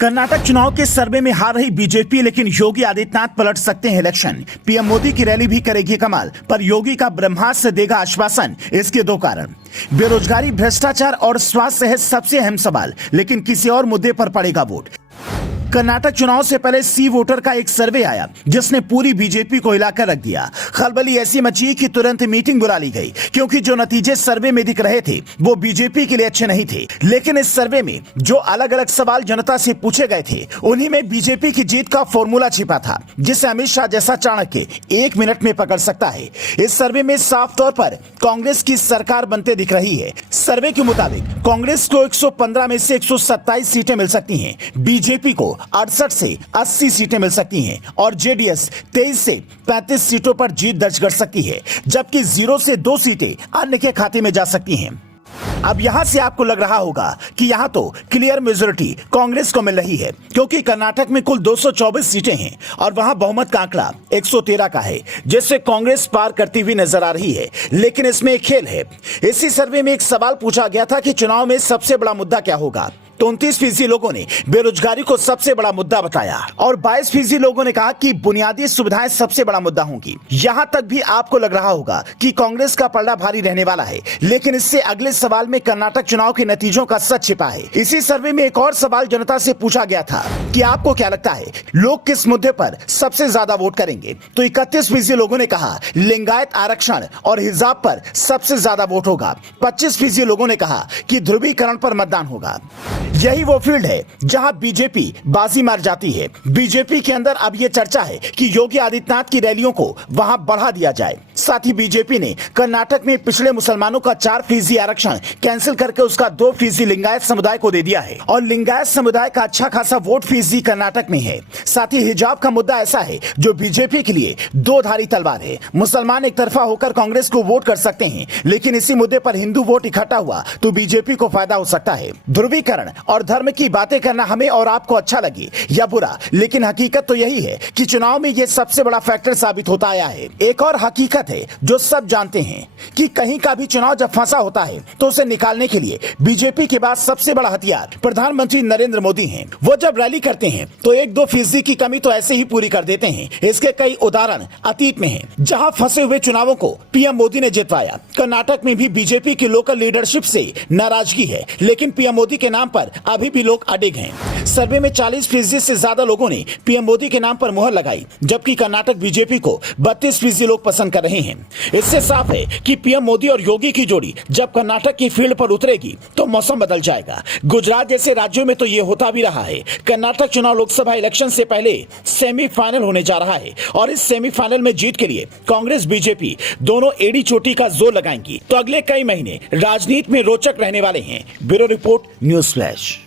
कर्नाटक चुनाव के सर्वे में हार रही बीजेपी, लेकिन योगी आदित्यनाथ पलट सकते हैं इलेक्शन। पीएम मोदी की रैली भी करेगी कमाल, पर योगी का ब्रह्मास्त्र देगा आश्वासन। इसके दो कारण, बेरोजगारी, भ्रष्टाचार और स्वास्थ्य है सबसे अहम सवाल, लेकिन किसी और मुद्दे पर पड़ेगा वोट। कर्नाटक चुनाव से पहले सी वोटर का एक सर्वे आया जिसने पूरी बीजेपी को हिलाकर रख दिया। खलबली ऐसी मची कि तुरंत मीटिंग बुला ली गई, क्योंकि जो नतीजे सर्वे में दिख रहे थे वो बीजेपी के लिए अच्छे नहीं थे। लेकिन इस सर्वे में जो अलग अलग सवाल जनता से पूछे गए थे, उन्हीं में बीजेपी की जीत का फॉर्मूला छिपा था, जिसे अमित शाह जैसा चाणक्य 1 मिनट में पकड़ सकता है। इस सर्वे में साफ तौर पर कांग्रेस की सरकार बनते दिख रही है। सर्वे के मुताबिक कांग्रेस को 115 में से 127 सीटें मिल सकती हैं, बीजेपी को 68 से 80 सीटें मिल सकती हैं और जेडीएस 23 से 35 सीटों पर जीत दर्ज कर सकती है, जबकि 0 से 2 सीटें अन्य के खाते में जा सकती हैं। अब यहां से आपको लग रहा होगा कि यहां तो क्लियर मेजोरिटी कांग्रेस को मिल रही है, क्योंकि कर्नाटक में कुल 224 सीटें हैं और वहां बहुमत का आंकड़ा 113 का है, जिससे कांग्रेस पार करती हुई नजर आ रही है। लेकिन इसमें एक खेल है। इसी सर्वे में एक सवाल पूछा गया था कि चुनाव में सबसे बड़ा मुद्दा क्या होगा, तो 29% लोगों ने बेरोजगारी को सबसे बड़ा मुद्दा बताया और 22% लोगों ने कहा कि बुनियादी सुविधाएं सबसे बड़ा मुद्दा होंगी। यहां तक भी आपको लग रहा होगा कि कांग्रेस का पलड़ा भारी रहने वाला है, लेकिन इससे अगले सवाल में कर्नाटक चुनाव के नतीजों का सच छिपा है। इसी सर्वे में एक और सवाल जनता से पूछा गया था कि आपको क्या लगता है लोग किस मुद्दे पर सबसे ज्यादा वोट करेंगे, तो 31% लोगों ने कहा लिंगायत आरक्षण और हिजाब पर सबसे ज्यादा वोट होगा। 25% लोगों ने कहा कि ध्रुवीकरण पर मतदान होगा। यही वो फील्ड है जहां बीजेपी बाजी मार जाती है। बीजेपी के अंदर अब यह चर्चा है कि योगी आदित्यनाथ की रैलियों को वहां बढ़ा दिया जाए। साथ ही बीजेपी ने कर्नाटक में पिछड़े मुसलमानों का 4% आरक्षण कैंसिल करके उसका 2% लिंगायत समुदाय को दे दिया है और लिंगायत समुदाय का अच्छा खासा वोट फीसदी कर्नाटक में है। साथ ही हिजाब का मुद्दा ऐसा है जो बीजेपी के लिए दो धारी तलवार है। मुसलमान एक तरफा होकर कांग्रेस को वोट कर सकते हैं, लेकिन इसी मुद्दे पर हिंदू वोट इकट्ठा हुआ तो बीजेपी को फायदा हो सकता है। ध्रुवीकरण और धर्म की बातें करना हमें और आपको अच्छा लगे या बुरा, लेकिन हकीकत तो यही है कि चुनाव में यह सबसे बड़ा फैक्टर साबित होता आया है। एक और हकीकत है जो सब जानते हैं कि कहीं का भी चुनाव जब फंसा होता है तो उसे निकालने के लिए बीजेपी के पास सबसे बड़ा हथियार प्रधानमंत्री नरेंद्र मोदी हैं। वो जब रैली करते हैं तो 1-2% की कमी तो ऐसे ही पूरी कर देते हैं। इसके कई उदाहरण अतीत में हैं, जहां फंसे हुए चुनावों को पीएम मोदी ने जितवाया। कर्नाटक में भी बीजेपी की लोकल लीडरशिप से नाराजगी है, लेकिन पीएम मोदी के नाम पर अभी भी लोग अडिग हैं। सर्वे में 40% से ज्यादा लोगों ने पीएम मोदी के नाम पर मुहर लगाई, जबकि कर्नाटक बीजेपी को 32% लोग पसंद कर रहे हैं। इससे साफ है कि पीएम मोदी और योगी की जोड़ी जब कर्नाटक की फील्ड पर उतरेगी तो मौसम बदल जाएगा। गुजरात जैसे राज्यों में तो ये होता भी रहा है। कर्नाटक चुनाव लोकसभा इलेक्शन से पहले सेमीफाइनल होने जा रहा है और इस सेमीफाइनल में जीत के लिए कांग्रेस बीजेपी दोनों एड़ी चोटी का जोर लगाएंगी। तो अगले कई महीने राजनीति में रोचक रहने वाले हैं। Bureau report, news flash.